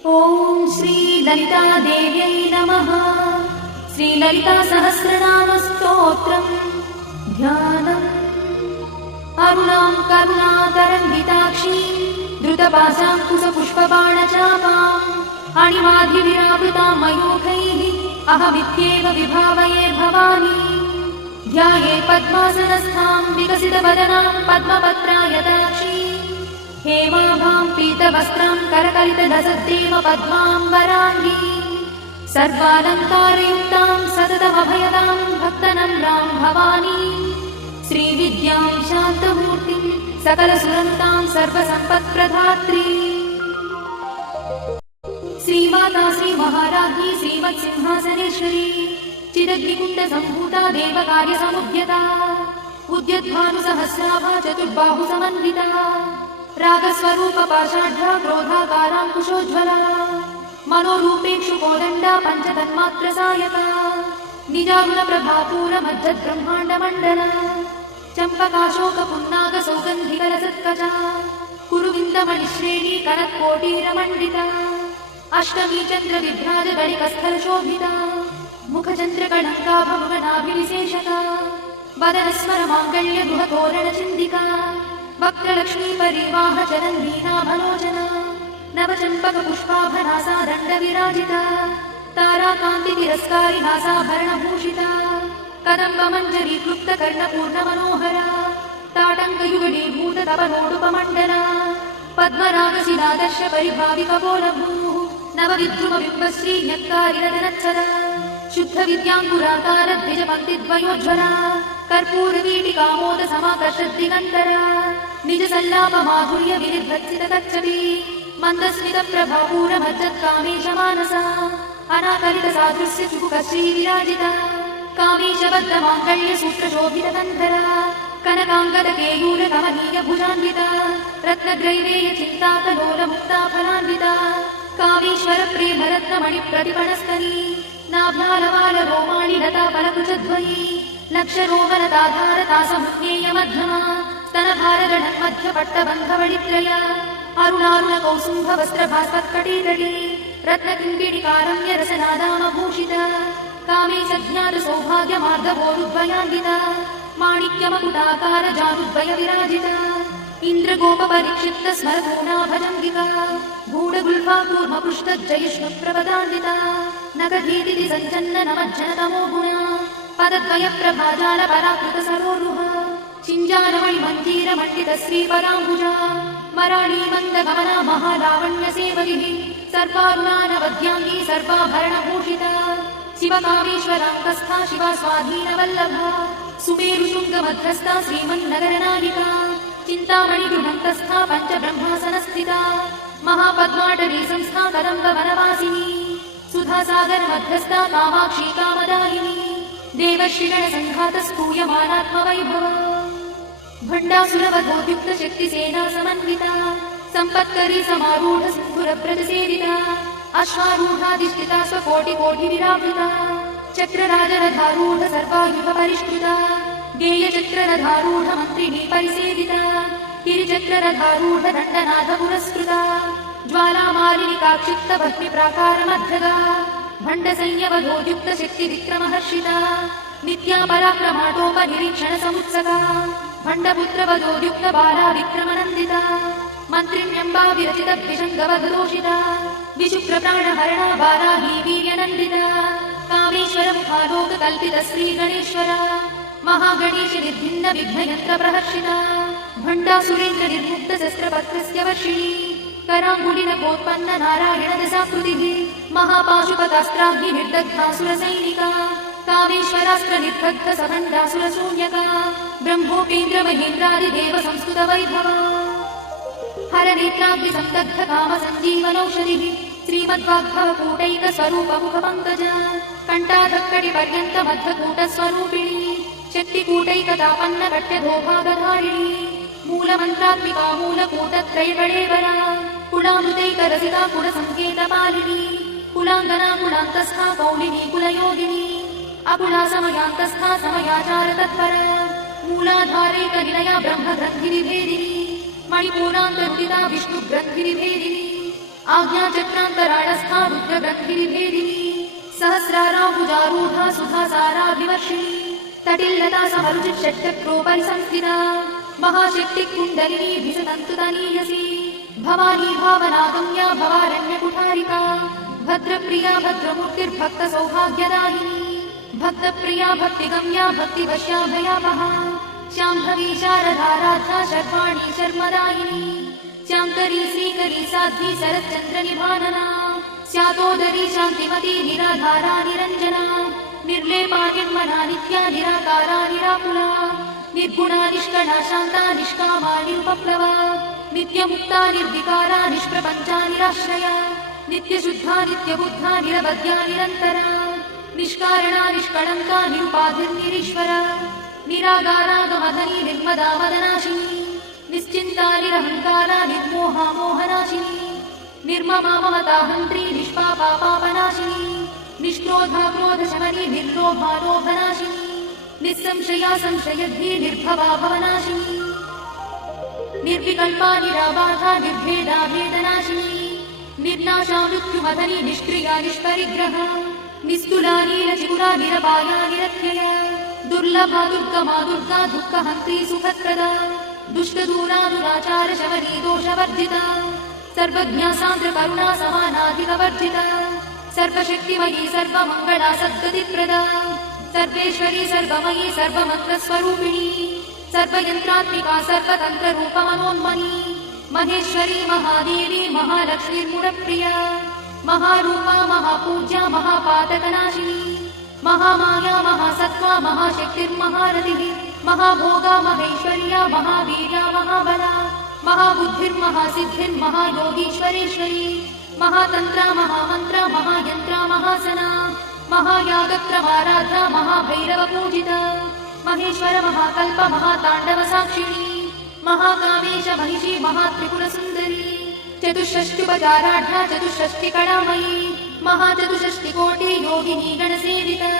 ॐ श्री ललिता देव्यै नमः। श्री ललिता सहस्रनाम स्तोत्रम् ध्यानम्। अरुणां करुणातरङ्गिताक्षीं द्रुतपाशाङ्कुशपुष्पबाणचापाम् अणिमाधिविरावृतां मयूखैः अहमित्येव विभावये भवानी। ध्याये पद्मासनस्थां विकसितवदनां पद्मपत्रायताक्षी हेमाभां पीतवस्त्रां करकलितलसद्देव पद्माम्बराङ्गी सर्वालङ्कारयुक्तां सततमभयदां भक्तनम्रां भवानी। श्रीविद्यां शान्तमूर्तिं सकलसुरन्तां सर्वसम्पत्प्रदात्री श्रीमाता श्रीमहाराज्ञी श्रीमत्सिंहासनेश्वरी चिदग्निकुण्डसम्भूता देवकार्यसमुद्यता उद्यद्भानुसहस्राभा चतुर्बाहुसमन्विता रागस्वरूपपाषाढ्या क्रोधाकाराङ्कुशोज्ज्वला मनोरूपेक्षु कोदण्डा पञ्चतन्मात्रसायका निजारुणप्रभापूरमध्यद्ब्रह्माण्डमण्डला चम्पकाशोकपुन्नागसौगन्धिकरसत्कचा कुरुविन्दमणिश्रेणी कनत्कोटीरमण्डिता अष्टमी चन्द्रविभ्राजगणिकस्थलशोभिता मुखचन्द्रकलङ्काभमुगनाभिविशेषका वदनस्मरमाङ्गल्यगृहतोरणचिन्दिका वक्त्रलक्ष्मीपरिवाहचरन्वीनाभलोचना नवचम्पकपुष्पाभनासा दण्डविराजिता ताराकान्तितिरस्कारिहासाभरणभूषिता कदम्बमञ्जरीक्लुप्तकर्णपूर्णमनोहरा ताटङ्कयुगलीभूततपनोडुपमण्डला पद्मरागशिलादर्श परिभाविकपोलभूः नवविद्रुमबिम्बश्रीन्यक्कारिरजनत्सदा शुद्धविद्याङ्कुराकारद्विजपङ्क्तिद्वयोज्ज्वला कर्पूरवीटिकामोदसमाकर्षद्दिगन्तरा निजसल्लापमाधुर्यविनिर्भर्सितकच्छपि मन्दस्मितप्रभापूरमज्जत्कामेशमानसा अनाकलितसादृश्य चुकुकश्रीविराजिता कामेशबद्धमाङ्गल्यसूत्रशोभितकन्धरा कनकाङ्गदकेयूरकमनीयभुजान्विता रत्नग्रैवेयचिन्ताकलोलमुक्ताफलान्विता कामेश्वरप्रेमरत्नमणिप्रतिपणस्तनी नाभ्यालवालरोमाणि लताफलकुचध्वयी लक्षरोमलताधारतासमुज्ञेयमध्यमा स्तनभारगणन्मध्यपट्टबन्धवडित्रया अरुणारुणकौसुम्भवस्त्रभास्वत्कटीतटी रत्नकिङ्किणिकारम्यरसनादामभूषिता कामेशज्ञातसौभाग्यमार्गभोरुद्वयान्विता माणिक्यमकुटाकारजानुद्वयविराजिता इन्द्रगोपपरिक्षिप्तस्मरपूर्णाभजङ्गिका गूढगुल्फा कूर्मपृष्ठज्जयिष्णुप्रपदान्विता नखधीतिथि सञ्चन्ननमज्जनतमो गुणा पदद्वयप्रभाजालपराकृतसरोरुहा चिञ्जानमणिमञ्जीरमण्डितश्रीपदाम्बुजा मराळीमन्दगमना महालावण्यसेवलिः सर्वारुणानवद्याङ्गी सर्वाभरणभूषिता शिवकामेश्वराङ्कस्था शिवा स्वाधीनवल्लभा सुमेरुशृङ्गमध्यस्था श्रीमन्नगरनायिका चिन्तामणिगृहन्तस्था पञ्चब्रह्मासनस्थिता महापद्माटवी संस्था कदम्बवनवासिनी सुधासागरमध्यस्था कामाक्षी कामदायिनी देवर्षिगणसङ्घातस्तूयमानात्मवैभवा भण्डासुरवधोद्युक्तशक्तिसेना समन्विता सम्पत्करी समारूढ सिन्धुरव्रजसेविता अश्वारूढाधिष्ठिता स्वकोटिकोटिविरावृता चक्रराजरथारूढ सर्वायुधपरिष्कृता गेयचक्ररथारूढ मन्त्रिणी परिसेविता गिरिचक्ररथारूढ दण्डनाथपुरस्कृता ज्वालामालिनिकाक्षिप्तभक्तिप्राकारमध्यगा भण्डसंयवधोद्युक्तशक्तिविक्रमहर्षिता नित्या पराक्रमाटोपनिरीक्षणसमुत्सका भण्डपुत्रवधोद्युक्तबाला विक्रमनन्दिता मन्त्रिण्यम्बा विरचितद्विषङ्गवधदोषिता विशुक्रप्राणहरणा बालाही वीर्यनन्दिता कामेश्वरमुखालोककल्पितश्रीगणेश्वरा महागणेश निर्भिन्न विघ्नयन्त्रप्रहर्षिता भण्डासुरेन्द्रनिर्मुक्तशस्त्रपत्रस्य वर्षिणी कराङ्गुलिनकोत्पन्न नारायणदशाकृतिः महापाशुपतास्त्राग्निर्दग्धासुरसैनिका कामेश्वरास्त्रनिर्दग्ध सभण्डासुरशून्यका ब्रह्मोपेन्द्रमहेन्द्रादिदेव संस्कृतवैभवा हरनेत्राग्निसन्दग्ध कामसञ्जीवनौषधिः श्रीमद्वाग्भवकूटैकस्वरूपमुखपङ्कजा कण्ठाधक्कटिपर्यन्तमध्यकूटस्वरूपिणी शक्तिकूटैकतापन्नकट्यधोभागधारिणी मूलमन्त्रात्मिका मूलकूटत्रयकळेबरा कुलामृतैकरसिका कुलसङ्केतपालिनी कुलाङ्गना कुलान्तस्था कौलिनी कुलयोगिनी अकुला समयान्तस्था समयाचारतत्परा मूलाधारैकनिलया ब्रह्मग्रन्थिविभेदिनी मणिपूरान्तरुदिता विष्णुग्रन्थिविभेदिनी आज्ञाचक्रान्तराळस्था रुद्रग्रन्थिनिभेदिनी सहस्राराम्बुजारूढा सुधासाराभिवर्षिणी तटिल्लता समरुचिषट्चक्रोपरि संस्थिता महाशक्तिकुण्डलिनी विशतन्तुतनीयसी भवानी भावनागम्या भवारण्यकुठारिका भद्रप्रिया भद्रमूर्तिर्भक्तसौभाग्यदायिनी भक्तप्रिया भक्तिगम्या भक्तिवश्या भयावहा शाम्भवी शारदाराध्या शर्वाणी शर्मदायिनी श्याङ्करी श्रीकरी साध्वी शरच्चन्द्रनिभानना स्यातोदरी शान्तिमती निराधारा निरञ्जना निर्लेपा निर्मला नित्या निराकारा निराकुला निर्गुणा निष्कणा शान्ता निष्कामा निरुपप्लवा नित्यमुक्ता निर्विकारा निष्प्रपञ्चा निराश्रया नित्यशुद्धा नित्यबुद्धा निरवध्या निरन्तरा निष्कारणा निष्कळङ्का निरुपाधिर्निरीश्वरा निरागारा गमधनी निर्मदा मदनाशिनी निश्चिन्ता निरहङ्कारा निर्मोहा मोहनाशिनी निर्ममा ममताहन्त्री निष्पापा पापनाशिनी निष्क्रोधा क्रोधशमनी निर्लोभा लोभनाशिनी निस्संशया संशयद्धी निर्भवा भवनाशिनी निर्विकल्पा निराबाधा निर्भेदा भेदनाशिनी निर्नाशा मृत्युमदनी निष्क्रिया निष्परिग्रहा निस्तुला नीलचिपुरा निरपाया निरत्यया दुर्लभा दुर्गमा दुर्गा दुःखहन्त्री सुखप्रदा दुष्टदूरा दुराचार शमनी दोषवर्जिता सर्वज्ञा सान्द्रकरुणा समानाधिकवर्जिता सर्वशक्तिमयी सर्वमङ्गला सद्गतिप्रदा सर्वेश्वरी सर्वमयी सर्वमन्त्रस्वरूपिणी सर्वयन्त्रात्मिका सर्वतन्त्ररूपमनोन्मनी महेश्वरी महादेवी महालक्ष्मीर्मुडप्रिया महारूपा महापूज्या महापातकनाशिनी महामाया महासत्त्वा महाशक्तिर्महारथिः महाभोगा महेश्वर्या महावीर्या महाबला महाबुद्धिर्महासिद्धिर्महायोगीश्वरेश्वरी महातन्त्रा महामन्त्रा महायन्त्रा महासना महायागत्रमाराध्या महाभैरवपूजिता महेश्वर महाकल्प महाताण्डवसाक्षिणी महाकामेश महिषी महात्रिपुरसुन्दरी चतुष्षष्ट्युपचाराढ्या चतुष्षष्टिकलामयी महाचतुष्षष्टिकोटि योगिनी गणसेविता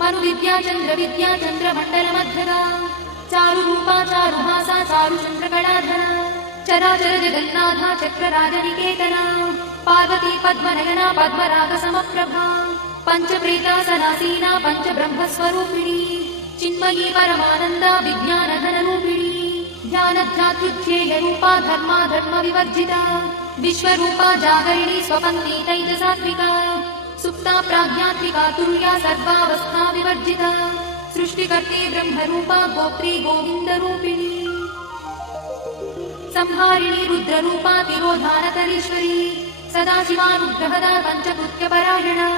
मनुविद्या चन्द्रविद्या चन्द्रमण्डलमध्यगा चारुरूपा चारुहासा चारुचन्द्रकलाधरा चराचर जगन्नाथा चक्रराजनिकेतना पार्वती पद्मनयना पद्मरागसमप्रभा पञ्चप्रेतासनासीना पञ्चब्रह्मस्वरूपिणी चिन्मयी परमानन्दा विज्ञानधनरूपिणी ध्यानध्यात्युज्येयरूपा धर्मा धर्मविवर्जिता विश्वरूपा जागरिणी स्वपत्नी तैजसात्विका सुप्ता प्राज्ञात्मिका तुर्या सर्वावस्था विवर्जिता सृष्टिकर्त्री ब्रह्मरूपा गोत्री गोविन्दरूपिणी संहारिणी रुद्ररूपा तिरोधानतरीश्वरी सदाशिवानुग्रहदा पञ्चकृत्यपरायणा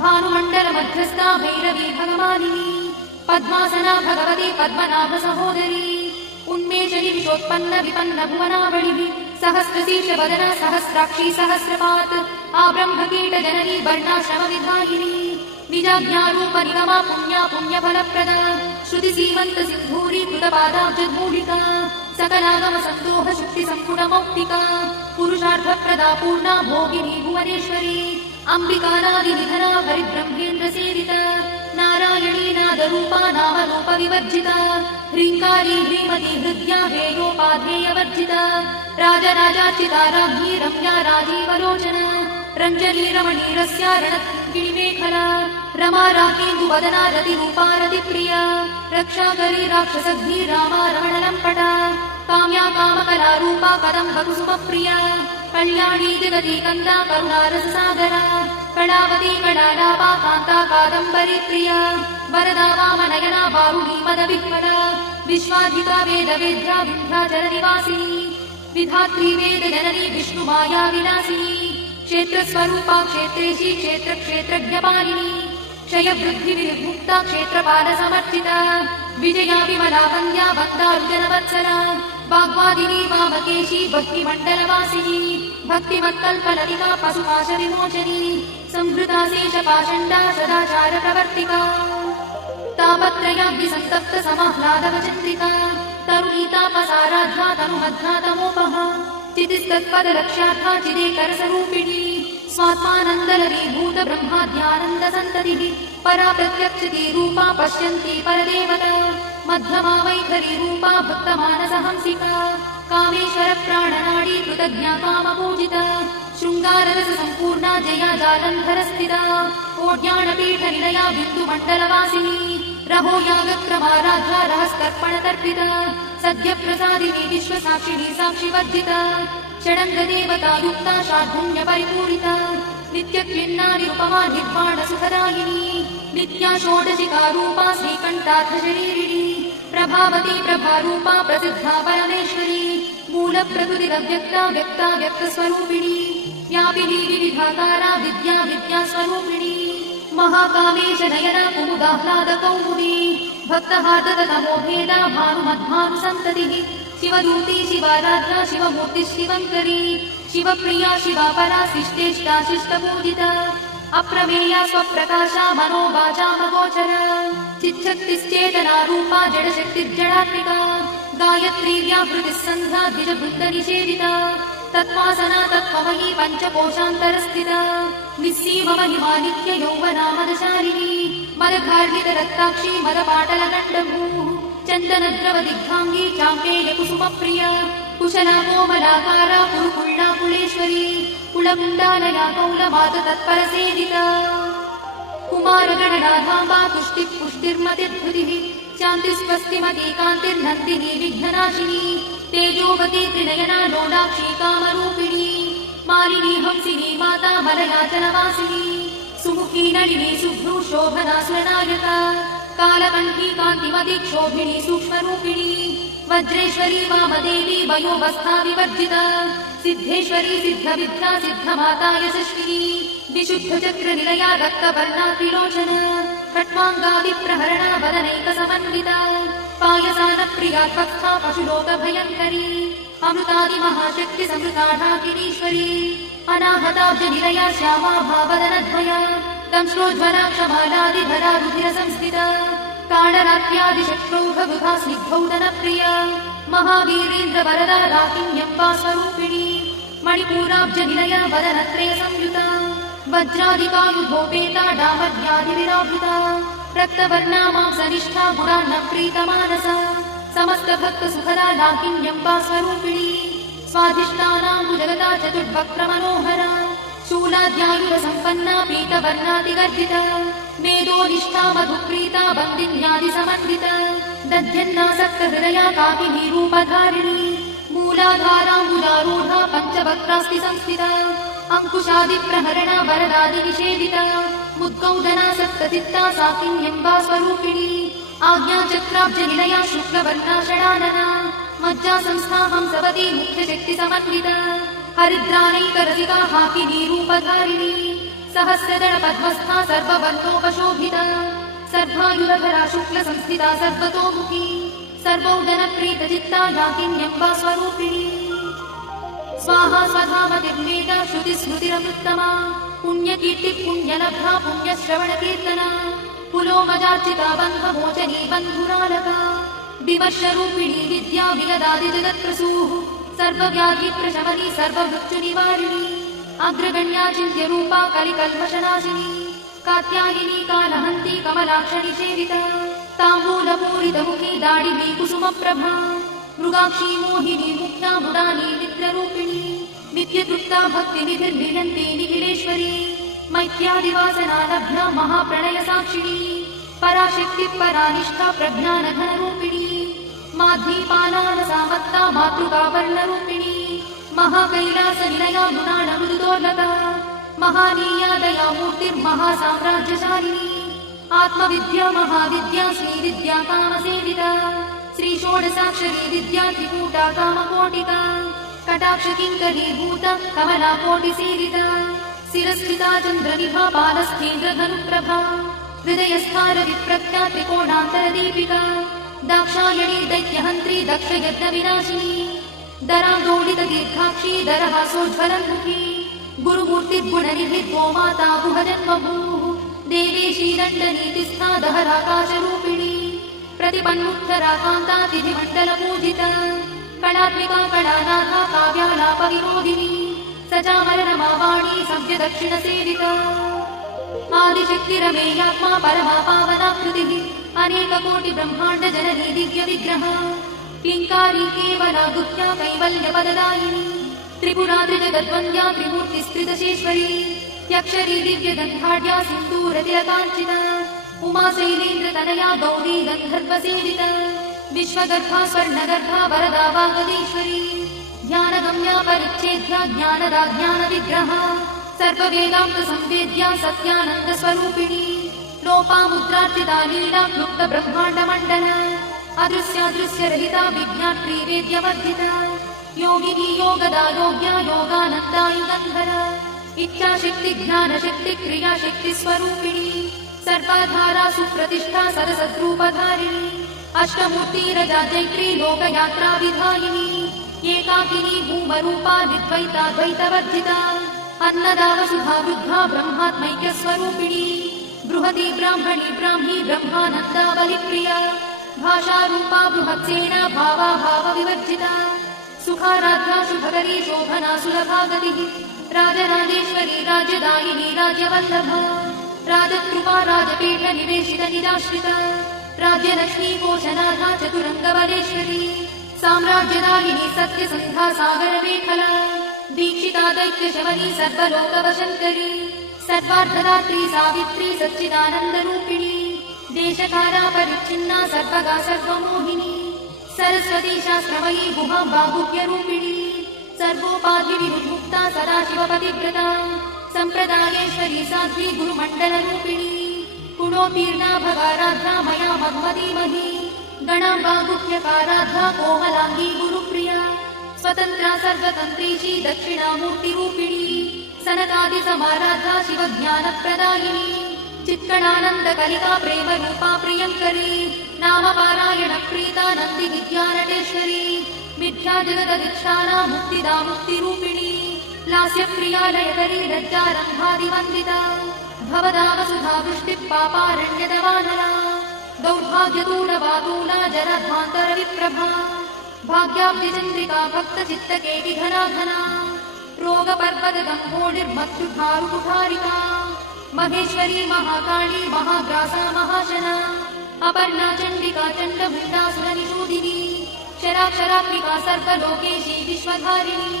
भानुमण्डलमध्यस्था भैरवी भगवानिनी पद्मासना भगवती पद्मनाभ सहोदरी उन्मेषणी विशोत्पन्न विपन्न भुवनावलिः सहस्रशीर्ष वदना सहस्राक्षी सहस्रपात् आब्रह्मकीट जननी वर्णाश्रमविधायिनी निजाज्ञारूप निगमा पुण्या पुण्यफलप्रदा श्रुति सीमन्त सिन्धूरी कृतपादाब्जधूलिका सकलागम सन्दोह शुक्ति संकुटमौक्तिका पुरुषार्थप्रदा पूर्णा भोगिनी भुवनेश्वरी अम्बिकानादिनिधना हरिब्रह्मेन्द्र सेविता नारायणी नादरूपा नामरूप विवर्जिता ह्रीङ्कारी ह्रीमती हृद्या हेयोपाधेयवर्जिता राजराजार्चिता राज्ञी रम्या राजीवलोचना रञ्जनी रमणीरस्या रणत्किणिमेखला रमा राकेन्दुवदना रतिरूपा रतिप्रिया रक्षाकरी राक्षसग्नी रामा रमणलम्पटा काम्या कामकलारूपा कदम्बकुसुमप्रिया कल्याणी जगती कन्दा करुणारससागरा कलावती कलालापा कान्ता कादम्बरी प्रिया वरदा वामनयना वारुणी मदविह्वला विश्वाधिका वेदवेद्या विन्ध्याचलनिवासिनी विधात्री वेदजननी विष्णुमाया विलासिनी क्षेत्रस्वरूपा क्षेत्रेशी क्षेत्रक्षेत्रज्ञपालिनी क्षयवृद्धिविर्मुक्ता क्षेत्रपालसमर्चिता विजया विमला वन्द्या वन्दारुजनवत्सला वाग्वादिनी वामकेशी भक्तिमण्डलवासिनी भक्तिमत्कल्पललिका पशुपाशविमोचनी संहृता शेषपाषण्डा सदाचारप्रवर्तिका तापत्रयाग्निसन्तप्त समाह्लादवचन्द्रिका तरुणीतापसाराध्या तनुमध्यातमोपहा चितिस्तत्पदलक्ष्यार्था चिदेकरसरूपिणी स्वात्मानन्दलवीभूत ब्रह्माद्यानन्दसन्ततिः परा प्रत्यक्षितिरूपा पश्यन्ती परदेवता मध्यमा वैखरीरूपा भक्तमानसहंसिका कामेश्वर प्राणनाडी कृतज्ञा कामपूजिता शृङ्गाररससम्पूर्णा जया जालन्धरस्थिता ओड्याणपीठनिलया बिन्दुमण्डलवासिनी रहो यागक्रमाराध्या रहस्तर्पणतर्पिता सद्यप्रसादिनी विश्वसाक्षिणी साक्षिवर्जिता षडङ्गदेवतायुक्ता शार्दूल्यपरिपूरिता नित्यक्लिन्ना निरुपमा निर्वाणसुखदायिनी नित्या षोडशिकारूपा श्रीकण्ठार्थशरीरिणी प्रभावती प्रभारूपा प्रसिद्धा परमेश्वरी मूलप्रकृतिरव्यक्ता व्यक्ता व्यक्तस्वरूपिणी व्यापिनी विविधाकारा विद्या विद्यास्वरूपिणी महाकामेश नयना कुमुदाह्लादकौमुदी भक्तहार्दतमोभेदा भानुमद्भानुसन्ततिः शिवदूती शिवाराध्या शिवमूर्तिः शिवङ्करी शिवप्रिया शिवापरा शिष्टेष्टा शिष्टपूजिता अप्रमेया स्वप्रकाशा मनोवाचामगोचरा चिच्छक्तिश्चेतना रूपा जडशक्तिर्जडात्मिका गायत्री व्याहृतिः सन्ध्या द्विजवृन्दनिषेविता तत्त्वासना तत्त्वमयी पञ्चकोशान्तरस्थिता निस्सीममहिमानित्य यौवनामदशालिनी मदघार्गितरक्ताक्षी मदपाटलगण्डभूः चन्दनद्रवदिग्धाङ्गी चाम्पेयकुसुमप्रिया कुशला कोमलाकारा कुरुकुल्ला कुलेश्वरी कुलकुण्डालया कौलमात तत्परसेविता कुमारगणनाथाम्बा तुष्टिः पुष्टिर्मतिर्धृतिः शान्तिस्वस्तिमती कान्तिर्नन्दिनी विघ्ननाशिनी तेजोवती त्रिनयना लोलाक्षी कामरूपिणी मालिनी हंसिनी माता मलयाचलवासिनी सुमुखी नलिनी शुभ्रू शोभना सुरनायका कालकण्ठी कान्तिमती क्षोभिणी सूक्ष्मरूपिणी वज्रेश्वरी वामदेवी वयोवस्था विवर्जिता सिद्धेश्वरी सिद्धविद्या सिद्धमाता यशस्विनी विशुद्धचक्रनिलया रक्तवर्णा त्रिलोचना खट्वाङ्गादिप्रहरणा वदनैकसमन्विता पायसानप्रिया त्वक्था पशुलोकभयङ्करी अमृतादिमहाशक्तिसमृताढाकिनीश्वरी अनाहताब्जनिलया श्यामा भावदनद्वया दंश्रोज्ज्वला क्षमालादिधरा रुधिरसंस्थिता कालरात्र्यादिशक्रोघबुधा स्निग्धौदनप्रिया महावीरेन्द्रवरदा राकिन्यम्बा स्वरूपिणी मणिपूराब्जनिलया वदनत्रयसंयुता वज्रादिकायुधोपेता डामर्यादिविरावृता रक्तवर्णा मांसनिष्ठा गुणान्नप्रीतमानसा समस्तभक्तसुखदा लाकिन्यम्बा स्वरूपिणी स्वाधिष्ठानाम्बुजगता चतुर्वक्त्रमनोहरा शूलाद्यायुधसम्पन्ना पीतवर्णातिगर्भिता मेदोनिष्ठा मधुप्रीता बन्दिन्यादिसमन्विता दध्यन्नासक्तहृदया कामिनी रूपधारिणी मूलाधाराम्बुजारूढा पञ्चवक्त्रास्ति संस्थिता अङ्कुशादिप्रहरणा वरदादिनिषेविता मुद्गौदनासक्तचित्ता साकिन्यम्बा स्वरूपिणी आज्ञाचक्राब्जनिलया शुक्लवर्णा षडानना मज्जासंस्था हंसवती मुख्यशक्तिसमन्विता हरिद्राणैकरसिका हाकिनी रूपधारिणी सहस्रदलपद्मस्था सर्ववर्णोपशोभिता सर्वायुधधरा शुक्लसंस्थिता सर्वतोमुखी सर्वौदनप्रीतचित्ता याकिन्यम्बा स्वरूपिणी स्वाहा स्वधामतिर्मेधा श्रुतिस्मृतिरमृत्तमा पुण्यकीर्तिः पुण्यलब्धा पुण्यश्रवणकीर्तना पुलोमजार्चिता बन्धमोचनी बन्धुरालका विवर्षरूपिणी विद्या वियदादिजगत्प्रसूः सर्वव्याधिप्रशमनी सर्वमृत्युनिवारिणी अग्रगण्या चिन्त्यरूपा कलिकल्मषनाशिनी कात्यायिनी कालहन्ती कमलाक्षणि सेविता ताम्बूलपूरितमुखी दाडिनी कुसुमप्रभा मृगाक्षी मोहिनी मुख्या मुदानी मित्ररूपिणी नित्यतृप्ता भक्तिनिधिर्नियन्ती निखिलेश्वरी मैत्यादिवासना लभ्या महाप्रणयसाक्षिणी पराशक्तिः परानिष्ठा प्रज्ञानघनरूपिणी माध्वीपालानसामत्ता मातृकावर्णरूपिणी महाकैलासनिलया गुणानमृदुदोर्लता महानीया दयामूर्तिर्महासाम्राज्यशालिनी आत्मविद्या महाविद्या श्रीविद्या कामसेविता श्रीषोडशाक्षरी विद्या त्रिकूटा कामकोटिका कटाक्षकिङ्करीभूता कमलाकोटिसेविता शिरस्थिता चन्द्रनिभा पालस्थेन्द्रधनुप्रभा हृदयस्थारविप्रख्या त्रिकोणान्तरदीपिका दाक्षायणी दैत्यहन्त्री दक्षयज्ञविनाशिनी दरादोडितदीर्घाक्षी दरहासोज्ज्वलन्मुखी गुरुमूर्तिर्गुणनिधिः गोमाता गुहजन्मभूः देवेशी दण्डनीतिस्था दहराकाशरूपिणी प्रतिपन्मुक्तरा कान्ता तिथिमण्डलपूजिता कलात्मिका कलानाथा काव्यालापविनोदिनी सचामररमावाणी सव्यदक्षिणसेविता आदिशक्तिरमेयात्मा परमा पावनाकृतिः अनेककोटिब्रह्माण्डजननी दिव्यविग्रहा क्लिङ्कारी केवला गुह्या कैवल्यपददायिनी त्रिपुरा त्रिजगद्वन्द्या त्रिमूर्तिस्त्रिदशेश्वरी त्यक्षरी दिव्यगन्धाढ्या सिन्दूरतिलकाञ्चिता उमा शैलेन्द्रतनया गौरी गन्धर्वसेविता विश्वगर्भा स्वर्णगर्भा वरदा वागदीश्वरी ध्यानगम्या परिच्छेद्या ज्ञानदा ज्ञानविग्रहा सर्ववेदान्तसंवेद्या सत्यानन्दस्वरूपिणी लोपामुद्रार्चिता लीला क्लुप्त ब्रह्माण्डमण्डला अदृश्यादृश्यरहिता विज्ञात्री वेद्यवर्धिता योगिनी योगदा योग्या योगानन्दायि गन्धरा इच्छाशक्ति ज्ञानशक्ति क्रियाशक्ति स्वरूपिणी सर्वाधारा सुप्रतिष्ठा सरसद्रूपधारिणी अष्टमूर्तिरजा जैत्री लोकयात्रा विधायिनी एकाकिनी भूमरूपा निर्द्वैताद्वैतवर्जिता अन्नदा वसुधा वृद्धा ब्रह्मात्मैक्यस्वरूपिणी बृहती ब्राह्मणी ब्राह्मी ब्रह्मानन्दा बलिप्रिया भाषारूपा बृहत्सेना भावा भावविवर्जिता सुखाराध्या शुभकरी शोभना सुलभा गतिः राजराजेश्वरी राज्यदायिनी राज्यवल्लभा राजकृपा राजपीठ निवेशित निराश्रिता राज्यलक्ष्मी कोशनाथा चतुरङ्गबलेश्वरी साम्राज्यदायिनी सत्यसन्धा सागरमेखला दीक्षिता दैत्यशमनी सर्वलोकवशङ्करी सर्वार्थदात्री सावित्री सच्चिदानन्दरूपिणी देशकाला परिच्छिन्ना सर्वगा सर्वमोहिनी सरस्वती शास्त्रमयी गुहा बाहुक्यरूपिणी सर्वोपाधिविमुक्ता सदाशिवपतिव्रता सम्प्रदायेश्वरी साध्वी गुरुमण्डलरूपिणी गुणोत्तीर्णा भगाराध्या मया मन्मदीमही गणाम्बा गुह्यकाराध्या कोमलाङ्गी गुरुप्रिया स्वतन्त्रा सर्वतन्त्रीशी दक्षिणामूर्तिरूपिणी सनकादिसमाराध्या शिवज्ञानप्रदायिनी चित्कणानन्दकलिका प्रेमरूपा प्रियङ्करी नामपारायण प्रीता नन्दी विद्यानटेश्वरी मिथ्या जगदधिष्ठाना मुक्तिदा मुक्तिरूपिणी लास्यप्रिया लयकरी लज्जारम्भादिवन्दिता भवदा वसुधा वृष्टिः पापारण्यदवानला दौर्भाग्यतूलवातूला जरध्वान्तरविप्रभा भाग्याब्धिचन्द्रिका भक्तचित्तकेटि घना रोगपर्वतगम्भोर्निर्मत्सुधारुकुठारिका महेश्वरी महाकाली महाग्रासा महाशना अपर्णा चण्डिका चण्डभुण्डासुरनिषूदिनी शराक्षरात्मिका सर्वलोकेशी विश्वधारिणी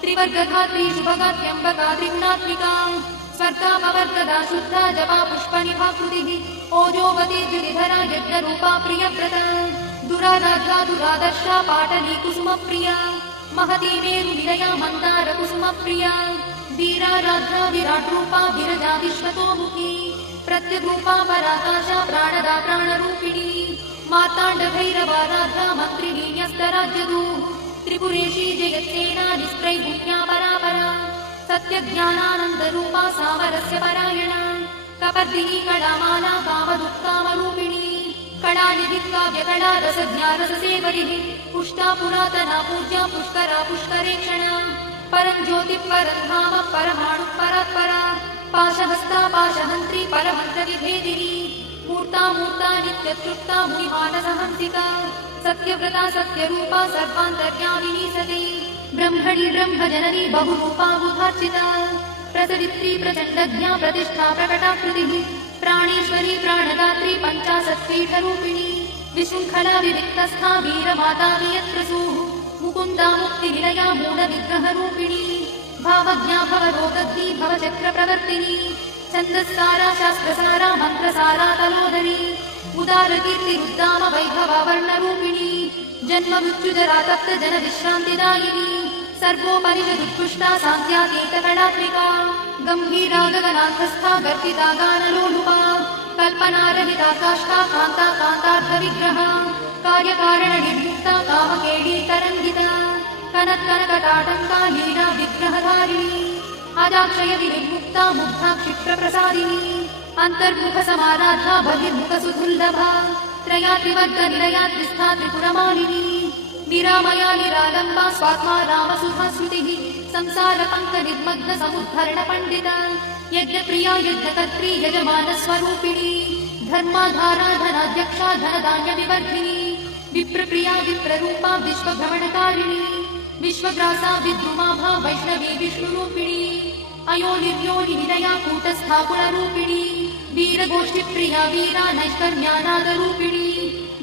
त्रिवर्गधात्री शुभगात्यम्बका त्रिगुणात्मिका स्वर्गापवर्गदा शुद्धा जपा पुष्पनिभाकृतिः ओजोवती द्विविधरा यज्ञरूपा प्रियव्रता दुराराध्या दुरादर्शा पाटली कुसुमप्रिया महती मेरुनिलया मन्दारकुसुमप्रिया वीराराध्या विराट्रूपा विरजा विश्वतोमुखी प्रत्यग्रूपा पराकाशा प्राणदा प्राणरूपिणी मार्ताण्डभैरवाराध्या मन्त्रिणी न्यस्तराज्यदूः त्रिपुरेशी जयत्सेना निस्त्रैगुण्या परापरा सत्यज्ञानानन्दरूपा सामरस्य परायणा कपर्दिनी कलामाला कामदुःकामरूपिणी कलानिधिकाव्यकला रसज्ञा रससेवरिः पुष्टा पुरातना पूज्या पुष्करा पुष्करेक्षणा परं ज्योतिः परं धाम परमाणुः परात्परा पाशहस्ता पाशहन्त्री परमन्त्रविभेदिनी मूर्ता मूर्ता नित्यतृप्ता मुनिमानसहंसिका सत्यव्रता सत्यरूपा सर्वान्तर्यामिनी सती ब्रह्मणि ब्रह्मजननी बहुरूपा बुधार्चिता प्रसरित्री प्रचण्डज्ञा प्रतिष्ठा प्रकटाकृतिः प्राणेश्वरी प्राणदात्री पञ्चाशत्पीठरूपिणी विशृङ्खला विविक्तस्था वीरमाता वियत्रसूः मुकुन्दा मुक्तिनिलया मूलविग्रहरूपिणी भावज्ञा भवरोगग्नी भवचक्रप्रवर्तिनी छन्दस्सारा शास्त्रसारा मन्त्रसारा तलोदरी उदारकीर्तिरुद्दाम वैभवा वर्णरूपिणी जन्ममृत्युजरा तप्त जनविश्रान्तिदायिनी सर्वोपनिषदुत्कृष्टा सान्त्यातीतकलात्मिका गम्भीरा गगनार्थस्था गर्तिता गानलोलुपा कल्पनारहिता काष्ठा कान्ता कान्तार्थविग्रहा कार्यकारणनिर्मुक्ता कामकेली तरङ्गिता कनत्कनकटाटङ्का लीला विग्रहधारिणी अजाक्षय विनिर्मुक्ता मुग्धा क्षिप्रप्रसादिनी अन्तर्मुखसमाराधा बहिर्मुखसुदुर्लभा त्रयात्रिवर्गनिलया त्रिस्था त्रिपुरमालिनी निरामया निरालम्बा स्वात्मा रामसुधास्मृतिः संसारपङ्कनिर्मग्नसमुद्धरणपण्डिता यज्ञप्रिया यज्ञकर्त्री यजमानस्वरूपिणी धर्माधारा धनाध्यक्षा धनधान्यविवर्धिनी विप्रप्रिया विप्ररूपा विश्वभ्रमणकारिणी विश्वग्रासा विद्रुमाभा वैष्णवी विष्णुरूपिणी अयोनिर्योनिनिलया कूटस्था कुलरूपिणी वीरगोष्ठिप्रिया वीरा नैष्कर्म्यानादरूपिणी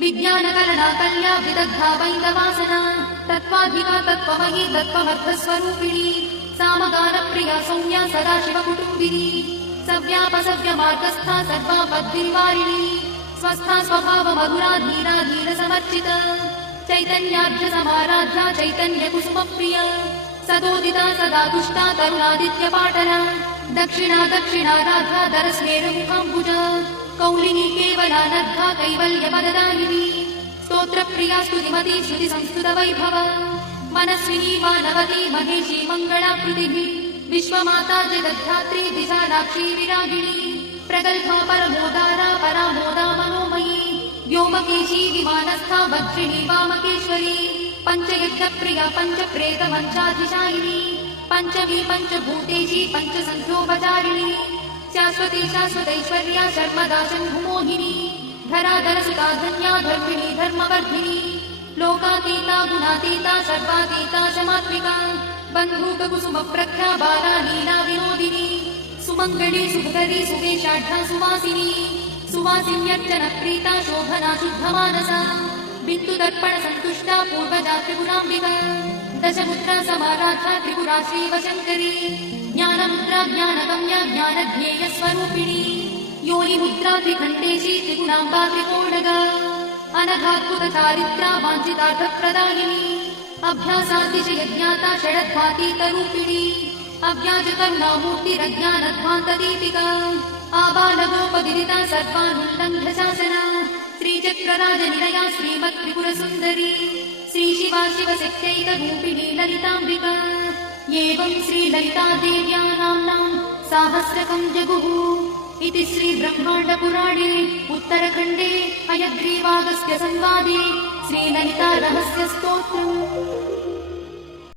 विज्ञानकलना कल्या विदग्धा वैन्दवासना तत्त्वाधिका तत्त्वमयी तत्त्वमर्थस्वरूपिणी सामगानप्रिया सौम्या सदाशिवकुटुम्बिनी सव्यापसव्यमार्गस्था सर्वापद्विनिवारिणी स्वस्था स्वभावमधुरा धीरा धीरसमर्चिता चैतन्याढ्यसमाराध्या चैतन्यकुसुमप्रिया सदोदिता सदा तुष्टा तरुणादित्यपाटना दक्षिणा दक्षिणाराध्या दरस्मेरुमुखाम्बुजा कौलिनी केवलानर्घा कैवल्यपददायिनी स्तोत्रप्रिया स्तुतिमती श्रुतिसंस्कृतवैभव मनस्विनी मानवती महेशी मङ्गलाकृतिः विश्वमाता जगद्धात्री विशालाक्षी विरागिणी प्रगल्भा परमोदारा परामोदा मनोमयी व्योमकेशी विमानस्था वज्रिणी वामकेश्वरी पञ्चयुद्धप्रिया पञ्चप्रेतमञ्चाधिशायिनी पञ्चमी पञ्चभूतेशी पञ्चसन्ध्योपचारिणी शाश्वती शाश्वतैश्वर्या शर्मदा शम्भुमोहिनी धराधरसुता धन्या धर्मिणी धर्मवर्धिनी लोकातीता गुणातीता सर्वातीता शमात्मिका बन्धूककुसुमप्रख्या बाला लीला विनोदिनी सुमङ्गली सुभकरी सुकेशाढ्या सुवासिनी सुवासिन्यर्चनप्रीता शोभना शुद्धमानसा बिन्दुदर्पणसन्तुष्टा पूर्वजा त्रिपुराम्बिका दशमुद्रा समाराध्या त्रिपुरा श्रीवशङ्करी ज्ञानमुद्रा ज्ञानगम्या ज्ञानध्येयस्वरूपिणी योनिमुद्रा त्रिखण्डेशी त्रिगुणाम्बा त्रिकोणगा अनघाद्भुतचारित्रा वाञ्छितार्थप्रदायिनी अभ्यासातिशयज्ञाता षडध्वातीतरूपिणी अव्याजकर्णामूर्तिरज्ञानध्वान्तदीपिका आबालगोपविदिता सर्वानुल्लङ्घ्य शासना श्रीचक्रराजनिलया श्रीमत्त्रिपुरसुन्दरी श्रीशिवा शिवशक्त्यैकरूपिणी ललिताम्बिका एवं श्रीललितादेव्या नाम्नां साहस्रकं जगुः इति श्रीब्रह्माण्डपुराणे उत्तरखण्डे हयग्रीवागस्त्य संवादे श्रीललितारहस्यस्तोत्रम्।